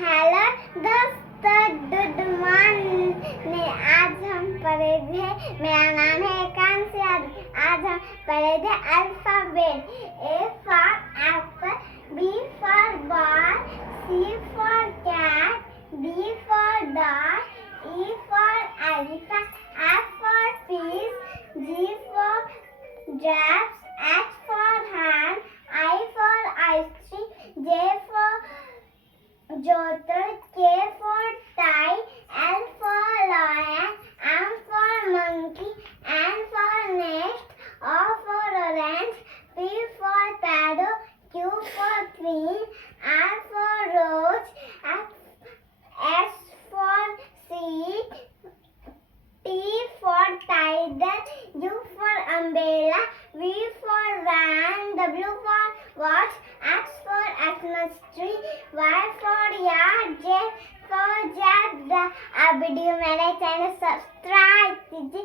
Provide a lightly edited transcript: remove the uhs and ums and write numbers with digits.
Hello दोस्तों, good morning. आज हम पढ़े थे, मेरा नाम है एकांशी। आज हम पढ़े थे alphabet. A for apple, B for ball, C for cat, D for dog, E for elephant, F for fish, G for giraffe, H for hand, I for ice cream, J for jotter, K for tie, L for lion, M for monkey, N for nest, O for orange, P for paddle, Q for queen, R for rose, S for seed, T for tiger, U for umbrella, V for van, W for watch, X for Xmas tree, Y for yard, J for zebra। आप video मेरे channel subscribe कीजिए।